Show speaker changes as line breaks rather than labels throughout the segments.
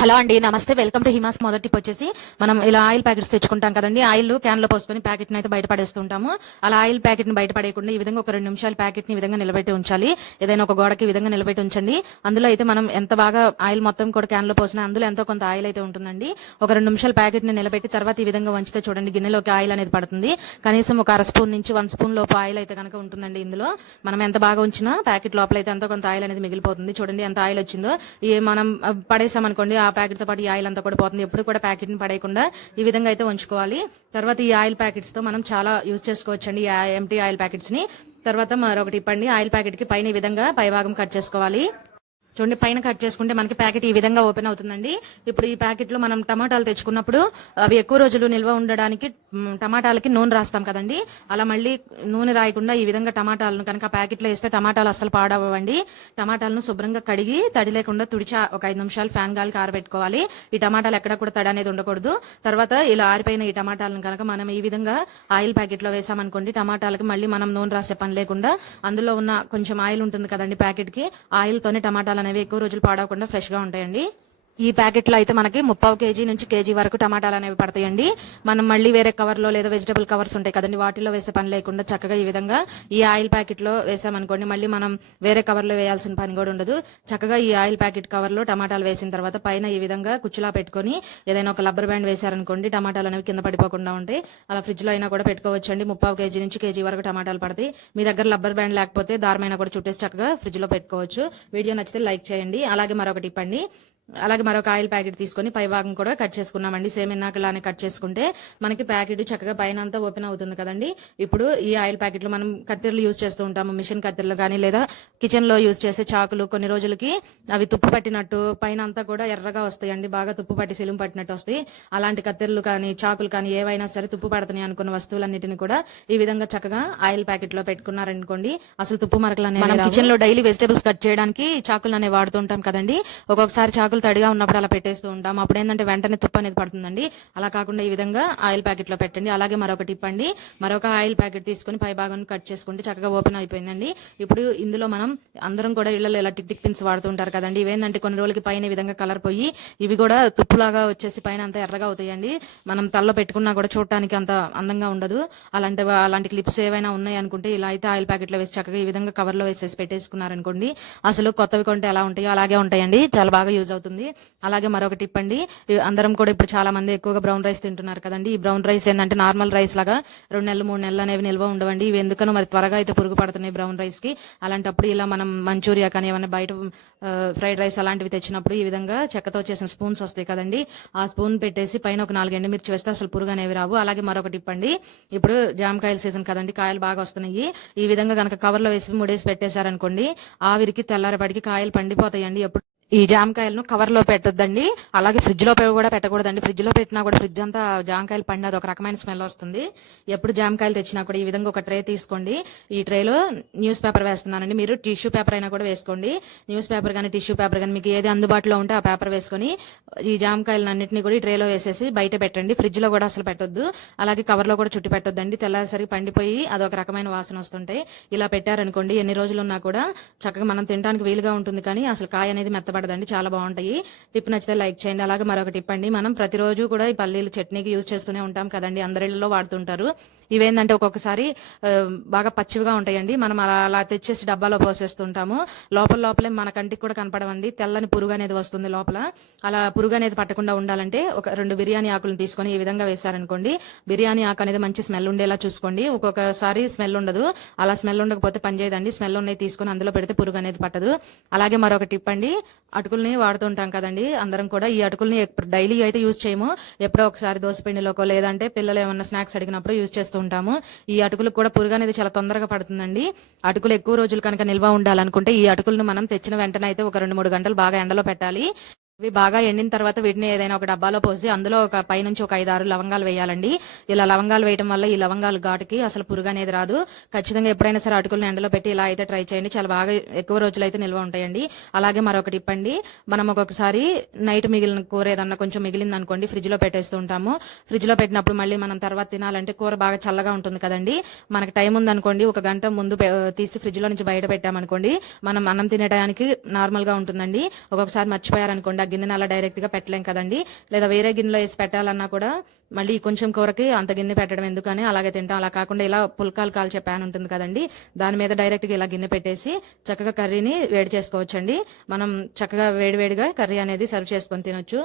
Hello అండి నమస్తే. Welcome to Hima's మొదటి టిప్ వచ్చేసి మనం ఇలా ఆయిల్ ప్యాకెట్స్ తెచ్చుకుంటాం కదండి ఆయిల్ క్యాన్లో పోసుకొని ప్యాకెట్ అయితే బయట పడేస్తుంటాము. అలా ఆయిల్ ప్యాకెట్ని బయట పడేయకుండా ఈ విధంగా ఒక రెండు నిమిషాలు ప్యాకెట్ని విధంగా నిలబెట్టి ఉంచాలి. ఏదైనా ఒక గోడకి విధంగా నిలబెట్టి ఉంచండి. అందులో అయితే మనం ఎంత బాగా ఆయిల్ మొత్తం కూడా క్యాన్లో పోసినా అందులో ఎంతో కొంత ఆయిల్ అయితే ఉంటుందండి. ఒక రెండు నిమిషాలు ప్యాకెట్ని నిలబెట్టి తర్వాత ఈ విధంగా వంచితే చూడండి గిన్నెలోకి ఆయిల్ అనేది పడుతుంది. కనీసం ఒక అర స్పూన్ నుంచి వన్ స్పూన్ లోపు ఆయిల్ అయితే కనుక ఉంటుందండి ఇందులో. మనం ఎంత బాగా ఉంచినా ప్యాకెట్ లోపల అయితే ఎంతో కొంత ఆయిల్ అనేది మిగిలిపోతుంది. చూడండి ఎంత ఆయిల్ వచ్చిందో. ఈ మనం పడేసామనుకోండి ఆ ప్యాకెట్తో పాటు ఈ ఆయిల్ అంతా కూడా పోతుంది. ఎప్పుడు కూడా ప్యాకెట్ని పడేయకుండా ఈ విధంగా అయితే ఉంచుకోవాలి. తర్వాత ఈ ఆయిల్ ప్యాకెట్స్తో మనం చాలా యూజ్ చేసుకోవచ్చండి ఎంటీ ఆయిల్ ప్యాకెట్స్ని తర్వాత మరొకటి ఇప్పండి. ఆయిల్ ప్యాకెట్కి పైన ఈ విధంగా పై భాగం కట్ చేసుకోవాలి. చూడండి పైన కట్ చేసుకుంటే మనకి ప్యాకెట్ ఈ విధంగా ఓపెన్ అవుతుందండి. ఇప్పుడు ఈ ప్యాకెట్లో మనం టమాటాలు తెచ్చుకున్నప్పుడు అవి ఎక్కువ రోజులు నిల్వ ఉండడానికి టమాటాలకి నూనె రాస్తాం కదండి. అలా మళ్ళీ నూనె రాయకుండా ఈ విధంగా టమాటాలను కనుక ప్యాకెట్లో వేస్తే టమాటాలు అస్సలు పాడవ్వండి టమాటాలను శుభ్రంగా కడిగి తడి లేకుండా తుడిచి ఒక ఐదు నిమిషాలు ఫ్యాన్ గాలికి ఆరబెట్టుకోవాలి ఈ టమాటాలు ఎక్కడ కూడా తడి అనేది ఉండకూడదు. తర్వాత ఇలా ఆరిపోయిన ఈ టమాటాలను కనుక మనం ఈ విధంగా ఆయిల్ ప్యాకెట్లో వేసామనుకోండి టమాటాలకి మళ్ళీ మనం నూనె రాసే పని లేకుండా అందులో ఉన్న కొంచెం ఆయిల్ ఉంటుంది కదండి ప్యాకెట్కి ఆయిల్ తోనే టమాటాలు అనేవి ఎక్కువ రోజులు పాడవకుండా ఫ్రెష్గా ఉంటాయండి. ఈ ప్యాకెట్లో అయితే మనకి ముప్పావు కేజీ నుంచి కేజీ వరకు టమాటాలు అనేవి పడతాయండి. మనం మళ్ళీ వేరే కవర్లో లేదా వెజిటబుల్ కవర్స్ ఉంటాయి కదండి వాటిలో వేసే పని లేకుండా చక్కగా ఈ విధంగా ఈ ఆయిల్ ప్యాకెట్లో వేసామనుకోండి మళ్ళీ మనం వేరే కవర్లో వేయాల్సిన పని కూడా ఉండదు. చక్కగా ఈ ఆయిల్ ప్యాకెట్ కవర్లో టమాటాలు వేసిన తర్వాత పైన ఈ విధంగా కుచ్చులా పెట్టుకొని ఏదైనా ఒక లబ్బర్ బ్యాండ్ వేశారనుకోండి టమాటాలు అనేవి కింద పడిపోకుండా ఉంటాయి. అలా ఫ్రిడ్జ్లో అయినా కూడా పెట్టుకోవచ్చండి. ముప్పావు కేజీ నుంచి కేజీ వరకు టమాటాలు పడతాయి. మీ దగ్గర లబ్బర్ బ్యాండ్ లేకపోతే దారమైనా కూడా చుట్టేసి చక్కగా ఫ్రిడ్జ్లో పెట్టుకోవచ్చు. వీడియో నచ్చితే లైక్ చేయండి. అలాగే మరొకటి ఇప్పండి. అలాగే మరొక ఆయిల్ ప్యాకెట్ తీసుకొని పై భాగం కూడా కట్ చేసుకున్నామండి. సేమ్ ఇందాకలానే కట్ చేసుకుంటే మనకి ప్యాకెట్ చక్కగా పైన అంతా ఓపెన్ అవుతుంది కదండి. ఇప్పుడు ఈ ఆయిల్ ప్యాకెట్లో మనం కత్తెరలు యూజ్ చేస్తూ ఉంటాము. మిషన్ కత్తెరలు కానీ లేదా కిచెన్లో యూజ్ చేసే చాకులు కొన్ని రోజులకి అవి తుప్పు పట్టినట్టు పైన అంతా కూడా ఎర్రగా వస్తాయండి. బాగా తుప్పు పట్టి సిలుం పట్టినట్టు వస్తాయి. అలాంటి కత్తెరలు కానీ చాకులు కానీ ఏవైనా సరే తుప్పు పడుతున్నాయి అనుకున్న వస్తువులన్నిటిని కూడా ఈ విధంగా చక్కగా ఆయిల్ ప్యాకెట్లో పెట్టుకున్నారనుకోండి అసలు తుప్పు మరకలు అనేవి కిచెన్లో డైలీ వెజిటేబుల్స్ కట్ చేయడానికి చాకులు అనేవి వాడుతుంటాం కదండి. ఒక్కొక్కసారి చాకులు తడిగా ఉన్నప్పుడు అలా పెట్టేస్తూ ఉంటాం. అప్పుడు ఏంటంటే వెంటనే తుప్పు అనేది పడుతుందండి. అలా కాకుండా ఈ విధంగా ఆయిల్ ప్యాకెట్లో పెట్టండి. అలాగే మరొక టిప్ అండి మరొక ఆయిల్ ప్యాకెట్ తీసుకొని పై భాగాన్ని కట్ చేసుకుంటే చక్కగా ఓపెన్ అయిపోయిందండి. ఇప్పుడు ఇందులో మనం అందరం కూడా ఇళ్ళలో ఇలా టిక్ టిక్ పిన్స్ వాడుతుంటారు కదండి. ఇవేంటంటే కొన్ని రోజులకి పైన విధంగా కలర్ పోయి ఇవి కూడా తుప్పులాగా వచ్చేసి పైన అంత ఎర్రగా అవుతాయండి. మనం తలలో పెట్టుకున్నా కూడా చూడటానికి అంత అందంగా ఉండదు. అలాంటి అలాంటి క్లిప్స్ ఏవైనా ఉన్నాయి అనుకుంటే ఇలా అయితే ఆయిల్ ప్యాకెట్లో వేసి చక్కగా ఈ విధంగా కవర్లో వేసేసి పెట్టేసుకున్నారనుకోండి అసలు కొత్తవి కొంటే ఎలా ఉంటాయో అలాగే ఉంటాయండి. చాలా బాగా యూజ్ అవుతుంది. అలాగే మరొక టిప్ అండి అందరం కూడా ఇప్పుడు చాలా మంది ఎక్కువగా బ్రౌన్ రైస్ తింటున్నారు కదండి. ఈ బ్రౌన్ రైస్ ఏంటంటే నార్మల్ రైస్ లాగా రెండు నెలలు మూడు నెలలు అనేవి నిల్వ ఉండవండి. ఇవి ఎందుకనో మరి త్వరగా అయితే పురుగు పడుతున్నాయి బ్రౌన్ రైస్కి. అలాంటప్పుడు ఇలా మనం మంచూరియా కానీ ఏమైనా బయట ఫ్రైడ్ రైస్ అలాంటివి తెచ్చినప్పుడు ఈ విధంగా చెక్కతో చేసిన స్పూన్స్ వస్తాయి కదండి. ఆ స్పూన్ పెట్టేసి పైన ఒక నాలుగు ఎండుమిర్చి వేస్తే అసలు పురుగు అనేవి రావు. అలాగే మరొక టిప్ అండి ఇప్పుడు జామకాయల సీజన్ కదండి కాయలు బాగా వస్తున్నాయి. ఈ విధంగా కనుక కవర్లో వేసి ముడేసి పెట్టేశారనుకోండి ఆవిరికి తెల్లారపాటికి కాయలు పండిపోతాయండి. ఎప్పుడు ఈ జామకాయలను కవర్లో పెట్టొద్దండి. అలాగే ఫ్రిడ్జ్లో కూడా పెట్టకూడదండి. ఫ్రిడ్జ్లో పెట్టినా కూడా ఫ్రిడ్జ్ అంతా జామకాయలు పండి అది ఒక రకమైన స్మెల్ వస్తుంది. ఎప్పుడు జామకాయలు తెచ్చినా కూడా ఈ విధంగా ఒక ట్రే తీసుకోండి. ఈ ట్రేలో న్యూస్ పేపర్ వేస్తున్నానండి. మీరు టిష్యూ పేపర్ అయినా కూడా వేసుకోండి. న్యూస్ పేపర్ కానీ టిష్యూ పేపర్ కానీ మీకు ఏది అందుబాటులో ఉంటే ఆ పేపర్ వేసుకొని ఈ జామకాయలను అన్నింటినీ కూడా ఈ ట్రేలో వేసేసి బయట పెట్టండి. ఫ్రిడ్జ్లో కూడా అసలు పెట్టొద్దు. అలాగే కవర్లో కూడా చుట్టి పెట్టొద్దండి. తెల్లసరి పండిపోయి అదొక రకమైన వాసన వస్తుంటాయి. ఇలా పెట్టారనుకోండి ఎన్ని రోజులు ఉన్నా కూడా చక్కగా మనం తినడానికి వీలుగా ఉంటుంది. కానీ అసలు కాయ అనేది మెత్తపడదండి చాలా బాగుంటాయి. టిప్ నచ్చితే లైక్ చేయండి. అలాగే మరొక టిప్ అండి. మనం ప్రతిరోజు కూడా ఈ పల్లీలు చట్నీకి యూజ్ చేస్తూనే ఉంటాం కదండి. అందరిలో వాడుతుంటారు. ఇవేంటంటే ఒక్కొక్కసారి బాగా పచ్చివిగా ఉంటాయండి. మనం అలా అలా తెచ్చేసి డబ్బాలో పోసేస్తుంటాము. లోపల లోపలే మన కంటికి కూడా కనపడవండి. తెల్లని పురుగు అనేది వస్తుంది లోపల. అలా పురుగు అనేది పట్టకుండా ఉండాలంటే ఒక రెండు బిర్యానీ ఆకులను తీసుకొని ఈ విధంగా వేశారనుకోండి. బిర్యానీ ఆకు అనేది మంచి స్మెల్ ఉండేలా చూసుకోండి. ఒక్కొక్కసారి స్మెల్ ఉండదు. అలా స్మెల్ ఉండకపోతే పని చేయదండి. స్మెల్ ఉన్నాయి తీసుకొని అందులో పెడితే పురుగు అనేది పట్టదు. అలాగే మరొక టిప్ అండి. అటుకుల్ని వాడుతుంటాం కదండి. అందరం కూడా ఈ అటుకుల్ని డైలీ అయితే యూజ్ చేయము. ఎప్పుడో ఒకసారి దోసపిండిలోకో లేదంటే పిల్లలు ఏమన్నా స్నాక్స్ అడిగినప్పుడు యూజ్ చేస్తూ ఉంటాము ఈ అటుకులకు కూడా పురుగు అనేది చాలా తొందరగా పడుతుందండి. అటుకులు ఎక్కువ రోజులు కనుక నిల్వ ఉండాలనుకుంటే ఈ అటుకులను మనం తెచ్చిన వెంటనే అయితే ఒక రెండు మూడు గంటలు బాగా ఎండలో పెట్టాలి. ఇవి బాగా ఎండిన తర్వాత వీటిని ఏదైనా ఒక డబ్బాలో పోసి అందులో ఒక పైనుంచి ఒక ఐదు ఆరు లవంగాలు వేయాలండి. ఇలా లవంగాలు వేయడం వల్ల ఈ లవంగాలు ఘాటుకి అసలు పురుగు అనేది రాదు. ఖచ్చితంగా ఎప్పుడైనా సరే అటుకులను ఎండలో పెట్టి ఇలా అయితే ట్రై చేయండి. చాలా బాగా ఎక్కువ రోజులు అయితే నిల్వ ఉంటాయండి. అలాగే మరొకటి ఇప్పండి. మనం ఒక్కొక్కసారి నైట్ మిగిలిన కూర ఏదన్నా కొంచెం మిగిలింది అనుకోండి ఫ్రిడ్జ్లో పెట్టేస్తూ ఉంటాము. ఫ్రిడ్జ్లో పెట్టినప్పుడు మళ్ళీ మనం తర్వాత తినాలంటే కూర బాగా చల్లగా ఉంటుంది కదండి. మనకి టైం ఉందనుకోండి ఒక గంట ముందు తీసి ఫ్రిడ్జ్లో నుంచి బయట పెట్టామనుకోండి మనం అన్నం తినే టయానికి నార్మల్గా ఉంటుందండి. ఒక్కొక్కసారి మర్చిపోయారనుకోండి గిన్నెని అలా డైరెక్ట్గా పెట్టలేం కదండి. లేదా వేరే గిన్నెలో వేసి పెట్టాలన్నా కూడా మళ్ళీ కొంచెం కూరకి అంత గిన్నె పెట్టడం ఎందుకని అలాగే తింటాం. అలా కాకుండా ఇలా పుల్కాలు కాల్చే ప్యాన్ ఉంటుంది కదండి. దాని మీద డైరెక్ట్గా ఇలా గిన్నె పెట్టేసి చక్కగా కర్రీని వేడి చేసుకోవచ్చండి. మనం చక్కగా వేడివేడిగా కర్రీ అనేది సర్వ్ చేసుకొని తినొచ్చు.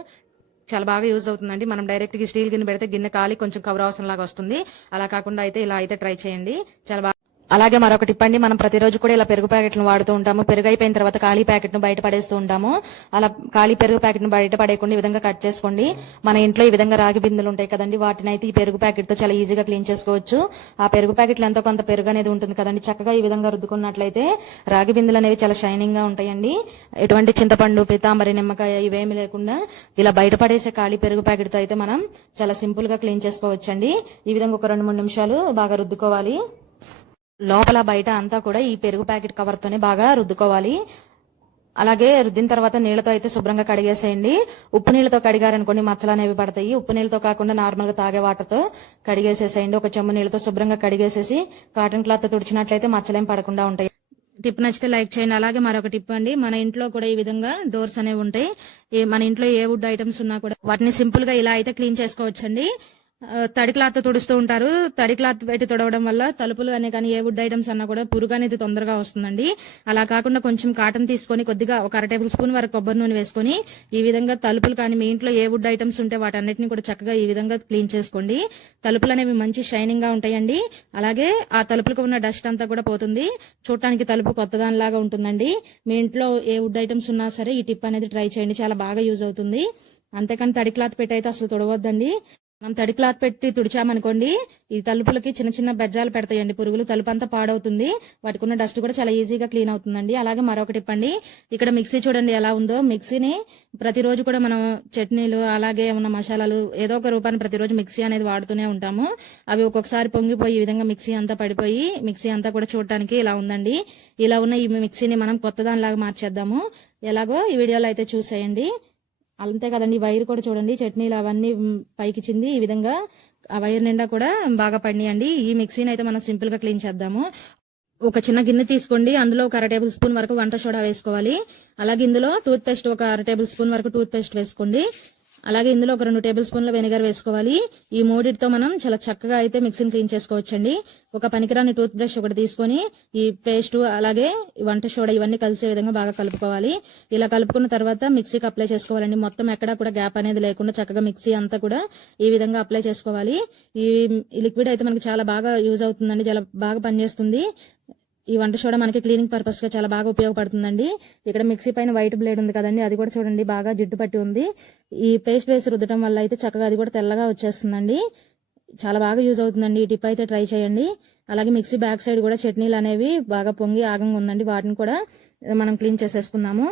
చాలా బాగా యూజ్ అవుతుందండి. మనం డైరెక్ట్గా స్టీల్ గిన్నె పెడితే గిన్నె కాలి కొంచెం కవర్ అవసరం లాగా వస్తుంది. అలా కాకుండా అయితే ఇలా అయితే ట్రై చేయండి. చాలా బాగా అలాగే మరొకటి ఇప్పండి మనం ప్రతిరోజు కూడా ఇలా పెరుగు ప్యాకెట్లు వాడుతూ ఉంటాము. పెరుగు అయిపోయిన తర్వాత ఖాళీ ప్యాకెట్ను బయట పడేస్తూ ఉంటాము. అలా ఖాళీ పెరుగు ప్యాకెట్ను బయట పడేయకుండా ఈ విధంగా కట్ చేసుకోండి. మన ఇంట్లో ఈ విధంగా రాగి బిందెలు ఉంటాయి కదండి వాటిని అయితే ఈ పెరుగు ప్యాకెట్తో చాలా ఈజీగా క్లీన్ చేసుకోవచ్చు. ఆ పెరుగు ప్యాకెట్లు ఎంతో కొంత పెరుగు అనేది ఉంటుంది కదండి. చక్కగా ఈ విధంగా రుద్దుకున్నట్లయితే రాగి బిందెలు అనేవి చాలా షైనింగ్గా ఉంటాయండి. ఎటువంటి చింతపండు పితాంబరి నిమ్మకాయ ఇవేమి లేకుండా ఇలా బయట పడేసే ఖాళీ పెరుగు ప్యాకెట్తో అయితే మనం చాలా సింపుల్గా క్లీన్ చేసుకోవచ్చండి. ఈ విధంగా ఒక రెండు మూడు నిమిషాలు బాగా రుద్దుకోవాలి. లోపల బయట అంతా కూడా ఈ పెరుగు ప్యాకెట్ కవర్ తోనే బాగా రుద్దుకోవాలి. అలాగే రుద్దిన తర్వాత నీళ్ళతో అయితే శుభ్రంగా కడిగేసేయండి. ఉప్పు నీళ్ళతో కడిగారనుకోండి మచ్చలు అనేవి పడతాయి. ఉప్పు నీళ్ళతో కాకుండా నార్మల్గా తాగే వాటర్తో కడిగేసేసేయండి. ఒక చెమ్ము నీళ్ళతో శుభ్రంగా కడిగేసేసి కాటన్ క్లాత్ తుడిచినట్లయితే మచ్చలేం పడకుండా ఉంటాయి. టిప్ నచ్చితే లైక్ చేయండి. అలాగే మరొక టిప్ అండి. మన ఇంట్లో కూడా ఈ విధంగా డోర్స్ అనేవి ఉంటాయి. మన ఇంట్లో ఏ వుడ్ ఐటమ్స్ ఉన్నా కూడా వాటిని సింపుల్గా ఇలా అయితే క్లీన్ చేసుకోవచ్చండి. తడి క్లాత్ తుడుస్తూ ఉంటారు. తడి క్లాత్ పెట్టి తుడవడం వల్ల తలుపులు అనే కానీ ఏ వుడ్ ఐటమ్స్ అన్నా కూడా పురుగు అనేది తొందరగా వస్తుందండి. అలా కాకుండా కొంచెం కాటన్ తీసుకొని కొద్దిగా ఒక అర టేబుల్ స్పూన్ వరకు కొబ్బరి నూనె వేసుకొని ఈ విధంగా తలుపులు కానీ మీ ఇంట్లో ఏ వుడ్ ఐటమ్స్ ఉంటే వాటన్నిటిని కూడా చక్కగా ఈ విధంగా క్లీన్ చేసుకోండి. తలుపులు అనేవి మంచి షైనింగ్గా ఉంటాయండి. అలాగే ఆ తలుపులకు ఉన్న డస్ట్ అంతా కూడా పోతుంది. చూడటానికి తలుపు కొత్తదానిలాగా ఉంటుందండి. మీ ఇంట్లో ఏ వుడ్ ఐటమ్స్ ఉన్నా సరే ఈ టిప్ అనేది ట్రై చేయండి. చాలా బాగా యూజ్ అవుతుంది. అంతేకాని తడి క్లాత్ పెట్టి అయితే అసలు తుడవద్దండి. మనం తడి క్లాత్ పెట్టి తుడిచామనుకోండి ఈ తలుపులకి చిన్న చిన్న బెజ్జాలు పెడతాయండి పురుగులు. తలుపు అంతా పాడవుతుంది. వాటికి ఉన్న డస్ట్ కూడా చాలా ఈజీగా క్లీన్ అవుతుందండి. అలాగే మరొకటి ఇప్పండి. ఇక్కడ మిక్సీ చూడండి ఎలా ఉందో. మిక్సీని ప్రతిరోజు కూడా మనం చట్నీలు అలాగే ఉన్న మసాలాలు ఏదో ఒక రూపాన్ని ప్రతిరోజు మిక్సీ అనేది వాడుతూనే ఉంటాము. అవి ఒక్కొక్కసారి పొంగిపోయి ఈ విధంగా మిక్సీ అంతా పడిపోయి మిక్సీ అంతా కూడా చూడటానికి ఇలా ఉందండి. ఇలా ఉన్న ఈ మిక్సీని మనం కొత్త దానిలాగా మార్చేద్దాము. ఎలాగో ఈ వీడియోలో అయితే చూసేయండి. అంతే కదండి వైర్ కూడా చూడండి చట్నీలు అవన్నీ పైకిచ్చింది పైకి చింది ఈ విధంగా ఆ వైర్ నిండా కూడా బాగా పడినాయండి. ఈ మిక్సీని అయితే మనం సింపుల్గా క్లీన్ చేద్దాము. ఒక చిన్న గిన్నె తీసుకోండి అందులో ఒక అర టేబుల్ స్పూన్ వరకు వంట సోడా వేసుకోవాలి. అలాగే ఇందులో టూత్ పేస్ట్ ఒక అర టేబుల్ స్పూన్ వరకు టూత్ పేస్ట్ వేసుకోండి. అలాగే ఇందులో ఒక రెండు టేబుల్ స్పూన్ల వెనిగర్ వేసుకోవాలి. ఈ మూడిటితో మనం చాలా చక్కగా అయితే మిక్సీని క్లీన్ చేసుకోవచ్చండి. ఒక పనికిరాని టూత్ బ్రష్ ఒకటి తీసుకొని ఈ పేస్ట్ అలాగే ఈ వంట సోడా ఇవన్నీ కలిసే విధంగా బాగా కలుపుకోవాలి. ఇలా కలుపుకున్న తర్వాత మిక్సీకి అప్లై చేసుకోవాలండి. మొత్తం ఎక్కడా కూడా గ్యాప్ అనేది లేకుండా చక్కగా మిక్సీ అంతా కూడా ఈ విధంగా అప్లై చేసుకోవాలి. ఈ ఈ లిక్విడ్ అయితే మనకి చాలా బాగా యూజ్ అవుతుందండి. చాలా బాగా పనిచేస్తుంది. ఈ వంట సోడా మనకి క్లీనింగ్ పర్పస్గా చాలా బాగా ఉపయోగపడుతుందండి. ఇక్కడ మిక్సీ పైన వైట్ బ్లేడ్ ఉంది కదండి అది కూడా చూడండి బాగా జిడ్డు పట్టి ఉంది. ఈ పేస్ట్ వేసి రుద్దటం వల్ల అయితే చక్కగా అది కూడా తెల్లగా వచ్చేస్తుందండి. చాలా బాగా యూజ్ అవుతుందండి. ఈ టిప్ అయితే ట్రై చేయండి. అలాగే మిక్సీ బ్యాక్ సైడ్ కూడా చట్నీలు అనేవి బాగా పొంగి ఆగంగా ఉందండి. వాటిని కూడా మనం క్లీన్ చేసేసుకుందాము.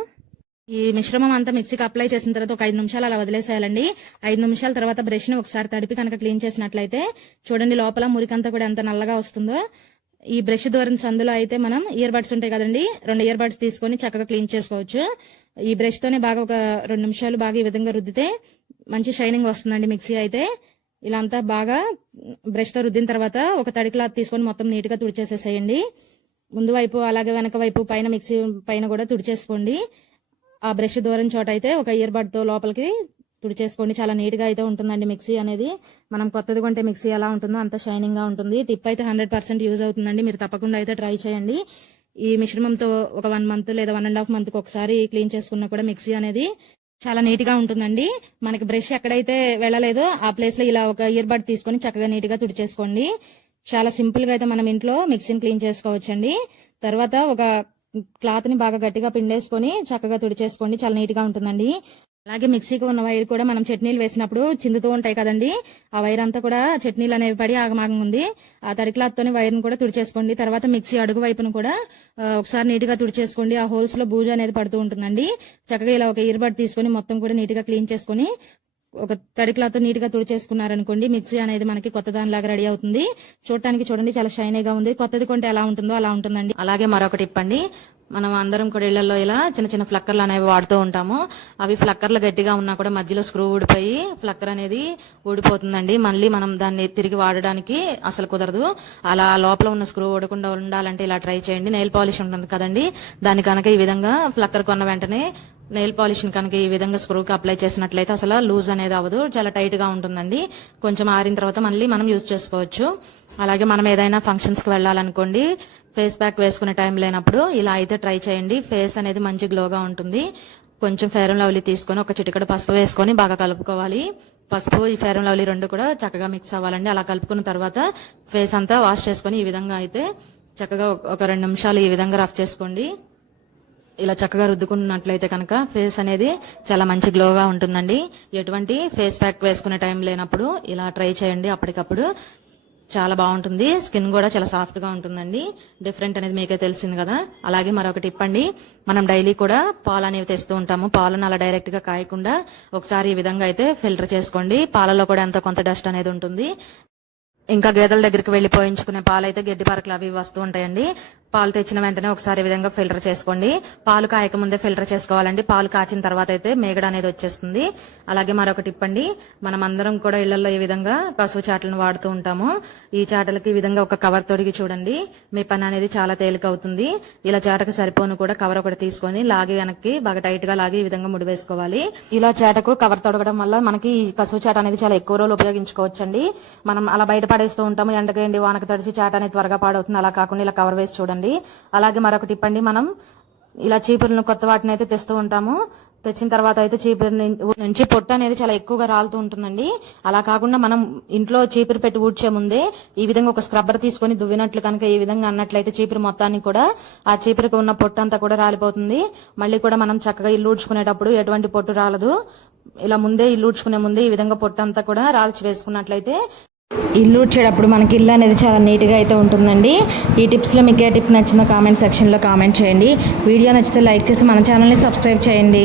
ఈ మిశ్రమం అంతా మిక్సీకి అప్లై చేసిన తర్వాత ఒక ఐదు నిమిషాలు అలా వదిలేసేయాలండి. ఐదు నిమిషాల తర్వాత బ్రష్ని ఒకసారి తడిపి కనుక క్లీన్ చేసినట్లయితే చూడండి లోపల మురికంతా కూడా ఎంత నల్లగా వస్తుందో. ఈ బ్రష్ దూరం సందులో అయితే మనం ఇయర్ బడ్స్ ఉంటాయి కదండి. రెండు ఇయర్ బడ్స్ తీసుకొని చక్కగా క్లీన్ చేసుకోవచ్చు. ఈ బ్రష్ తోనే బాగా ఒక రెండు నిమిషాలు బాగా ఈ విధంగా రుద్దితే మంచి షైనింగ్ వస్తుందండి మిక్సీ అయితే. ఇలా అంతా బాగా బ్రష్తో రుద్దిన తర్వాత ఒక తడి క్లాత్ తీసుకొని మొత్తం నీట్గా తుడిచేసేసేయండి. ముందు వైపు అలాగే వెనక వైపు పైన మిక్సీ పైన కూడా తుడిచేసుకోండి. ఆ బ్రష్ దూరం చోట అయితే ఒక ఇయర్ బడ్తో తుడిచేసుకోండి చాలా నీట్గా అయితే ఉంటుందండి మిక్సీ అనేది. మనం కొత్తది కొంటే మిక్సీ ఎలా ఉంటుందో అంత షైనింగ్గా ఉంటుంది. టిప్ అయితే హండ్రెడ్ పర్సెంట్ యూజ్ అవుతుందండి. మీరు తప్పకుండా అయితే ట్రై చేయండి. ఈ మిశ్రమంతో ఒక వన్ మంత్ లేదా వన్ అండ్ హాఫ్ మంత్కి ఒకసారి క్లీన్ చేసుకున్నా కూడా మిక్సీ అనేది చాలా నీట్గా ఉంటుందండి. మనకి బ్రష్ ఎక్కడైతే వెళ్ళలేదో ఆ ప్లేస్లో ఇలా ఒక ఇయర్ బడ్ తీసుకొని చక్కగా నీట్గా తుడిచేసుకోండి. చాలా సింపుల్గా అయితే మనం ఇంట్లో మిక్సీని క్లీన్ చేసుకోవచ్చండి. తర్వాత ఒక క్లాత్ని బాగా గట్టిగా పిండేసుకొని చక్కగా తుడిచేసుకోండి. చాలా నీట్గా ఉంటుందండి. అలాగే మిక్సీకి ఉన్న వైర్ కూడా మనం చట్నీలు వేసినప్పుడు చిందుతూ ఉంటాయి కదండి. ఆ వైర్ అంతా కూడా చట్నీలు అనేవి పడి ఆగమాగం ఉంది. ఆ తడి క్లాత్ కూడా తుడిచేసుకోండి. తర్వాత మిక్సీ అడుగు వైపును కూడా ఒకసారి నీట్గా తుడిచేసుకోండి. ఆ హోల్స్లో బూజు అనేది పడుతూ ఉంటుందండి. చక్కగా ఇలా ఒక ఇయర్బడ్ తీసుకొని మొత్తం కూడా నీట్గా క్లీన్ చేసుకొని ఒక తడి క్లాత్ నీట్గా తుడిచేసుకున్నారనుకోండి మిక్సీ అనేది మనకి కొత్త దానిలాగా రెడీ అవుతుంది. చూడటానికి చూడండి చాలా షైనీగా ఉంది. కొత్తది కొంటే ఎలా ఉంటుందో అలా ఉంటుందండి. అలాగే మరొకటి ఇప్పండి. మనం అందరం కూడా ఇళ్ళలో ఇలా చిన్న చిన్న ఫ్లక్కర్లు అనేవి వాడుతూ ఉంటాము. అవి ఫ్లక్కర్లు గట్టిగా ఉన్నా కూడా మధ్యలో స్క్రూ ఊడిపోయి ఫ్లక్కర్ అనేది ఊడిపోతుందండి. మళ్ళీ మనం దాన్ని తిరిగి వాడడానికి అసలు కుదరదు. అలా లోపల ఉన్న స్క్రూ ఊడకుండా ఉండాలంటే ఇలా ట్రై చేయండి. నెయిల్ పాలిష్ ఉంటుంది కదండి. దాని కనుక ఈ విధంగా ఫ్లక్కర్ కొన్న వెంటనే నెయిల్ పాలిష్ కనుక ఈ విధంగా స్క్రూకి అప్లై చేసినట్లయితే అసలు లూజ్ అనేది అవ్వదు. చాలా టైట్గా ఉంటుందండి. కొంచెం ఆరిన తర్వాత మళ్ళీ మనం యూజ్ చేసుకోవచ్చు. అలాగే మనం ఏదైనా ఫంక్షన్స్కి వెళ్ళాలనుకోండి ఫేస్ ప్యాక్ వేసుకునే టైం లేనప్పుడు ఇలా అయితే ట్రై చేయండి. ఫేస్ అనేది మంచి గ్లోగా ఉంటుంది. కొంచెం ఫేర్ అండ్ లవ్లీ తీసుకొని ఒక చిటికడ పసుపు వేసుకొని బాగా కలుపుకోవాలి. పసుపు ఈ ఫేర్ అండ్ లవ్లీ రెండు కూడా చక్కగా మిక్స్ అవ్వాలండి. అలా కలుపుకున్న తర్వాత ఫేస్ అంతా వాష్ చేసుకొని ఈ విధంగా అయితే చక్కగా ఒక రెండు నిమిషాలు ఈ విధంగా రఫ్ చేసుకోండి. ఇలా చక్కగా రుద్దుకున్నట్లయితే కనుక ఫేస్ అనేది చాలా మంచి గ్లోగా ఉంటుందండి. ఎటువంటి ఫేస్ ప్యాక్ వేసుకునే టైం లేనప్పుడు ఇలా ట్రై చేయండి. అప్పటికప్పుడు చాలా బాగుంటుంది. స్కిన్ కూడా చాలా సాఫ్ట్గా ఉంటుందండి. డిఫరెంట్ అనేది మీకే తెలిసింది కదా. అలాగే మరొక టిప్ అండి. మనం డైలీ కూడా పాలు అనేవి తెస్తూ ఉంటాము. పాలను అలా డైరెక్ట్గా కాయకుండా ఒకసారి ఈ విధంగా అయితే ఫిల్టర్ చేసుకోండి. పాలలో కూడా ఎంతో కొంత డస్ట్ అనేది ఉంటుంది. ఇంకా గేదెల దగ్గరికి వెళ్ళి పోయించుకునే పాలు అయితే గడ్డి పరకలు అవి వస్తూ ఉంటాయండి. పాలు తెచ్చిన వెంటనే ఒకసారి ఈ విధంగా ఫిల్టర్ చేసుకోండి. పాలు కాయక ముందే ఫిల్టర్ చేసుకోవాలండి. పాలు కాచిన తర్వాత అయితే మేగడ అనేది వచ్చేస్తుంది. అలాగే మరొక టిప్ అండి. మనం అందరం కూడా ఇళ్ళలో ఈ విధంగా పసుపు చాటలను వాడుతూ ఉంటాము. ఈ చాటలకి ఈ విధంగా ఒక కవర్ తొడిగి చూడండి. మీ పని అనేది చాలా తేలిక అవుతుంది. ఇలా చాటకు సరిపోను కూడా కవర్ ఒకటి తీసుకొని లాగి వెనక్కి బాగా టైట్గా లాగి ఈ విధంగా ముడి వేసుకోవాలి. ఇలా చాటకు కవర్ తొడగడం వల్ల మనకి ఈ కసువు చాట అనేది చాలా ఎక్కువ రోజులు ఉపయోగించుకోవచ్చండి. మనం అలా బయట పడేస్తూ ఉంటాము. ఎండకి ఎండి వానకు తడిచి చాట అనేది త్వరగా పాడవుతుంది. అలా కాకుండా ఇలా కవర్ వేసి చూడండి. అలాగే మరొకటి ఇప్పండి మనం ఇలా చీపురులను కొత్త వాటిని అయితే తెస్తూ ఉంటాము. తెచ్చిన తర్వాత అయితే చీపురు నుంచి పొట్టు అనేది చాలా ఎక్కువగా రాలుతూ ఉంటుందండి. అలా కాకుండా మనం ఇంట్లో చీపురు పెట్టి ఊడ్చే ముందే ఈ విధంగా ఒక స్క్రబ్బర్ తీసుకొని దువ్వినట్లు కనుక ఈ విధంగా అన్నట్లయితే చీపురు మొత్తాన్ని కూడా ఆ చీపురుకు ఉన్న పొట్టు అంతా కూడా రాలిపోతుంది. మళ్ళీ కూడా మనం చక్కగా ఇల్లు ఊడ్చుకునేటప్పుడు ఎటువంటి పొట్టు రాలదు. ఇలా ముందే ఇల్లు ఊడ్చుకునే ముందే ఈ విధంగా పొట్టు అంతా కూడా రాల్చి వేసుకున్నట్లయితే ఇల్లు వచ్చేటప్పుడు మనకి ఇల్లు అనేది చాలా నీట్గా అయితే ఉంటుందండి. ఈ టిప్స్లో మీకు ఏ టిప్ నచ్చిందో కామెంట్ సెక్షన్లో కామెంట్ చేయండి. వీడియో నచ్చితే లైక్ చేసి మన ఛానల్ని సబ్స్క్రైబ్ చేయండి.